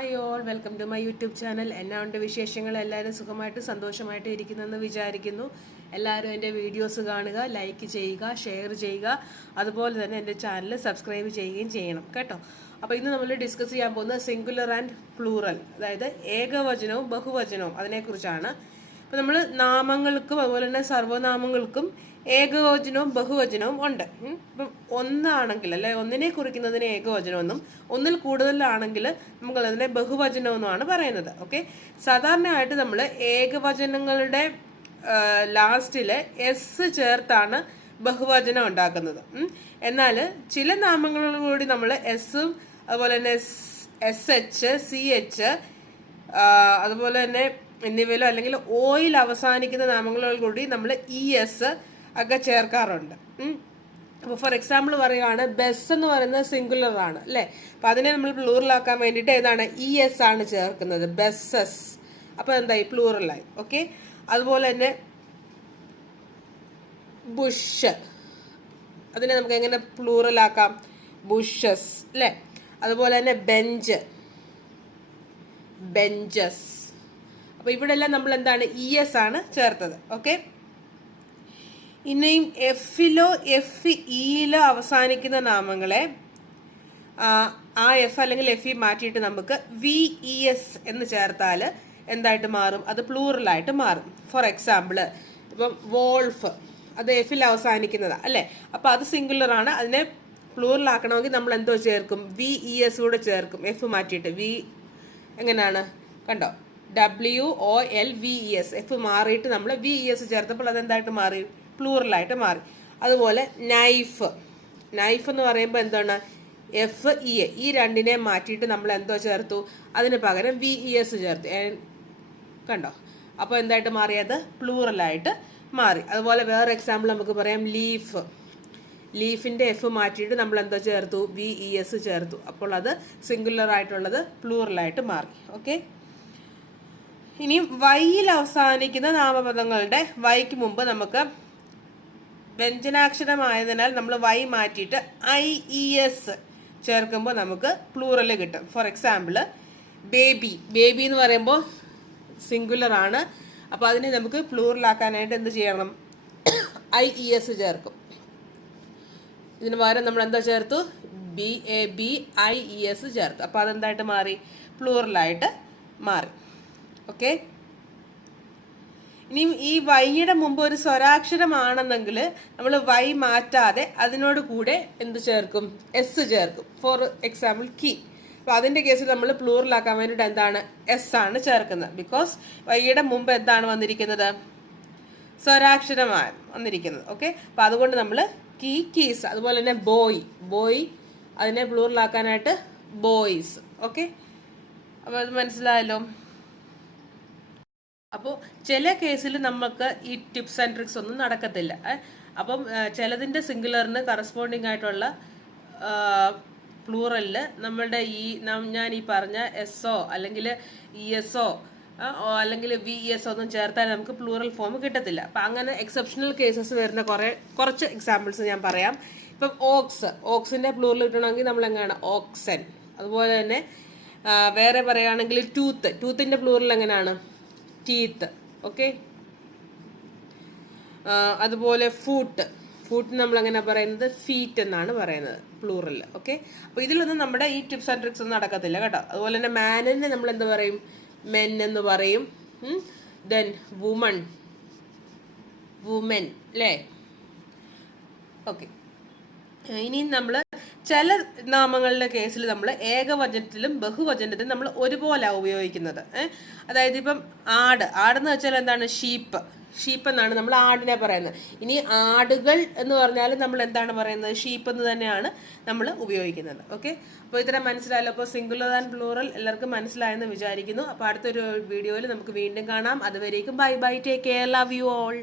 Hi all, welcome to my YouTube channel. എന്നാ ഉണ്ട് വിശേഷങ്ങൾ? എല്ലാവരും സുഖമായിട്ട് സന്തോഷമായിട്ട് ഇരിക്കുന്നെന്ന് വിചാരിക്കുന്നു. എല്ലാവരും എൻ്റെ വീഡിയോസ് കാണുക, ലൈക്ക് ചെയ്യുക, ഷെയർ ചെയ്യുക, അതുപോലെ തന്നെ എൻ്റെ ചാനൽ സബ്സ്ക്രൈബ് ചെയ്യുകയും ചെയ്യണം കേട്ടോ. അപ്പോൾ ഇന്ന് നമ്മൾ ഡിസ്കസ് ചെയ്യാൻ പോകുന്നത് സിംഗുലർ ആൻഡ് പ്ലൂറൽ, അതായത് ഏകവചനവും ബഹുവചനവും അതിനെക്കുറിച്ചാണ്. അപ്പോൾ നമ്മൾ നാമങ്ങൾക്കും അതുപോലെ തന്നെ സർവ്വനാമങ്ങൾക്കും ഏകവചനവും ബഹുവചനവും ഉണ്ട്. ഇപ്പം ഒന്നാണെങ്കിൽ അല്ലെ ഒന്നിനെ കുറിക്കുന്നതിന് ഏകവചനമെന്നും ഒന്നിൽ കൂടുതലാണെങ്കിൽ നമുക്ക് അതിനെ ബഹുവചനം എന്നുമാണ് പറയുന്നത്. ഓക്കെ, സാധാരണയായിട്ട് നമ്മൾ ഏകവചനങ്ങളുടെ ലാസ്റ്റിൽ എസ് ചേർത്താണ് ബഹുവചനം ഉണ്ടാക്കുന്നത്. എന്നാൽ ചില നാമങ്ങളിൽ കൂടി നമ്മൾ എസും അതുപോലെ തന്നെ എസ് എച്ച്, സി എച്ച്, അതുപോലെ തന്നെ എന്നിവയിലോ അല്ലെങ്കിൽ ഓയിൽ അവസാനിക്കുന്ന നാമങ്ങളിൽ കൂടി നമ്മൾ ഇ എസ് ഒക്കെ ചേർക്കാറുണ്ട്. അപ്പോൾ ഫോർ എക്സാമ്പിൾ പറയുകയാണ്, ബസ് എന്ന് പറയുന്നത് സിംഗുലർ ആണ് അല്ലേ. അപ്പം അതിനെ നമ്മൾ പ്ലൂറലാക്കാൻ വേണ്ടിയിട്ട് ഏതാണ് ഇ എസ് ആണ് ചേർക്കുന്നത്, ബസ്സസ്. അപ്പോൾ എന്തായി? പ്ലൂറലായി. ഓക്കെ, അതുപോലെ തന്നെ ബുഷ്, അതിനെ നമുക്ക് എങ്ങനെ പ്ലൂറലാക്കാം? ബുഷസ് അല്ലേ. അതുപോലെ തന്നെ ബെഞ്ച്, ബെഞ്ചസ്. അപ്പോൾ ഇവിടെ എല്ലാം നമ്മൾ എന്താണ് ഇ എസ് ആണ് ചേർത്തത്. ഓക്കെ, ഇനിയും എഫിലോ എഫ് ഇയിലോ അവസാനിക്കുന്ന നാമങ്ങളെ ആ എഫ് അല്ലെങ്കിൽ എഫ് ഇ മാറ്റിയിട്ട് നമുക്ക് വി ഇ എസ് എന്ന് ചേർത്താൽ എന്തായിട്ട് മാറും? അത് പ്ലൂറലായിട്ട് മാറും. ഫോർ എക്സാമ്പിൾ ഇപ്പം വോൾഫ്, അത് എഫിൽ അവസാനിക്കുന്നതാണ് അല്ലേ. അപ്പോൾ അത് സിംഗുലർ ആണ്. അതിനെ പ്ലൂറലാക്കണമെങ്കിൽ നമ്മൾ എന്തോ ചേർക്കും? വി ഇ എസ് കൂടെ ചേർക്കും. എഫ് മാറ്റിയിട്ട് വി എങ്ങനെയാണ് കണ്ടോ? WOLVES, എഫ് മാറിയിട്ട് നമ്മൾ വി ഇ എസ് ചേർത്തപ്പോൾ അതെന്തായിട്ട് മാറി? പ്ലൂറലായിട്ട് മാറി. അതുപോലെ നൈഫ്, നൈഫ് എന്ന് പറയുമ്പോൾ എന്താണ്? എഫ് ഇ, ഈ രണ്ടിനെ മാറ്റിയിട്ട് നമ്മൾ എന്തോ ചേർത്തു? അതിന് പകരം വി ഇ എസ് ചേർത്തു. കണ്ടോ? അപ്പോൾ എന്തായിട്ട് മാറിയത്? പ്ലൂറലായിട്ട് മാറി. അതുപോലെ വേറെ എക്സാമ്പിൾ നമുക്ക് പറയാം, ലീഫ്. ലീഫിൻ്റെ എഫ് മാറ്റിയിട്ട് നമ്മൾ എന്തോ ചേർത്തു? വി ഇ എസ് ചേർത്തു. അപ്പോൾ അത് സിംഗുലർ ആയിട്ടുള്ളത് പ്ലൂറലായിട്ട് മാറി. ഓക്കെ, ഇനിയും വൈയിൽ അവസാനിക്കുന്ന നാമപദങ്ങളുടെ വൈക്ക് മുമ്പ് നമുക്ക് വ്യഞ്ജനാക്ഷരമായതിനാൽ നമ്മൾ വൈ മാറ്റിയിട്ട് ഐ ഇ എസ് ചേർക്കുമ്പോൾ നമുക്ക് പ്ലൂറൽ കിട്ടും. ഫോർ എക്സാമ്പിൾ ബേബി, ബേബി എന്ന് പറയുമ്പോൾ സിംഗുലർ ആണ്. അപ്പോൾ അതിനെ നമുക്ക് പ്ലൂറലാക്കാനായിട്ട് എന്ത് ചെയ്യണം? ഐ ഇ എസ് ചേർക്കും. ഇതിന് പകരം നമ്മൾ എന്താ ചേർത്തു? BABIES ചേർത്തു. അപ്പോൾ അതെന്തായിട്ട് മാറി? പ്ലൂറലായിട്ട് മാറി. ഓക്കെ, ഇനിയും ഈ വൈയുടെ മുമ്പ് ഒരു സ്വരാക്ഷരമാണെന്നെങ്കിൽ നമ്മൾ വൈ മാറ്റാതെ അതിനോട് കൂടെ എന്ത് ചേർക്കും? എസ് ചേർക്കും. For example key. അപ്പോൾ അതിൻ്റെ കേസിൽ നമ്മൾ പ്ലൂറലാക്കാൻ വേണ്ടിയിട്ട് എന്താണ്? എസ് ആണ് ചേർക്കുന്നത്. ബിക്കോസ് വൈയുടെ മുമ്പ് എന്താണ് വന്നിരിക്കുന്നത്? സ്വരാക്ഷരമാണ് വന്നിരിക്കുന്നത്. ഓക്കെ, അപ്പോൾ അതുകൊണ്ട് നമ്മൾ കീ, കീസ്. അതുപോലെ തന്നെ ബോയ്, ബോയ്, അതിനെ പ്ലൂറലാക്കാനായിട്ട് ബോയ്സ്. ഓക്കെ, അപ്പോൾ അത് മനസ്സിലായല്ലോ. അപ്പോൾ ചില കേസിൽ നമുക്ക് ഈ ടിപ്സ് ആൻഡ് ട്രിക്സ് ഒന്നും നടക്കത്തില്ല. അപ്പം ചിലതിൻ്റെ സിംഗുലറിന് കറസ്പോണ്ടിങ് ആയിട്ടുള്ള പ്ലൂറലിൽ നമ്മളുടെ ഞാൻ ഈ പറഞ്ഞ എസ്ഒ അല്ലെങ്കിൽ ഇ എസ്ഒ അല്ലെങ്കിൽ വി ഇ എസ് ഒന്നും ചേർത്താൽ നമുക്ക് പ്ലൂറൽ ഫോം കിട്ടത്തില്ല. അപ്പം അങ്ങനെ എക്സെപ്ഷണൽ കേസസ് വരുന്ന കുറച്ച് എക്സാമ്പിൾസ് ഞാൻ പറയാം. ഇപ്പം ഓക്സിൻ്റെ പ്ലൂറൽ കിട്ടണമെങ്കിൽ നമ്മൾ എങ്ങനെയാണ്? ഓക്സൻ. അതുപോലെ തന്നെ വേറെ പറയുകയാണെങ്കിൽ ടൂത്തിൻ്റെ പ്ലൂറൽ എങ്ങനെയാണ്? ടീത്ത്. ഓക്കെ, അതുപോലെ ഫൂട്ട് നമ്മൾ എങ്ങനെ പറയുന്നത്? ഫീറ്റ് എന്നാണ് പറയുന്നത് പ്ലൂറൽ. ഓക്കെ, അപ്പോൾ ഇതിലൊന്നും നമ്മുടെ ഈ ടിപ്സ് ആൻഡ് ട്രിക്സ് ഒന്നും നടക്കത്തില്ല കേട്ടോ. അതുപോലെ തന്നെ മാനിനെ നമ്മൾ എന്ത് പറയും? മെൻ എന്ന് പറയും. ദെൻ വുമൺ അല്ലേ. ഓക്കെ, ഇനി നമ്മൾ ചില നാമങ്ങളുടെ കേസിൽ നമ്മൾ ഏകവചനത്തിലും ബഹുവചനത്തിലും നമ്മൾ ഒരുപോലെ ഉപയോഗിക്കുന്നത്. അതായത് ഇപ്പം ആടെന്ന് വെച്ചാൽ എന്താണ്? ഷീപ്പ് എന്നാണ് നമ്മൾ ആടിനെ പറയുന്നത്. ഇനി ആടുകൾ എന്ന് പറഞ്ഞാൽ നമ്മൾ എന്താണ് പറയുന്നത്? ഷീപ്പ് എന്ന് തന്നെയാണ് നമ്മൾ ഉപയോഗിക്കുന്നത്. ഓക്കെ, അപ്പോൾ ഇത്തരം മനസ്സിലായല്ലോ. അപ്പോൾ സിംഗുലർ ആൻഡ് പ്ലൂറൽ എല്ലാവർക്കും മനസ്സിലായെന്ന് വിചാരിക്കുന്നു. അപ്പോൾ അടുത്തൊരു വീഡിയോയിൽ നമുക്ക് വീണ്ടും കാണാം. അതുവരേക്കും bye bye, take care, love you all.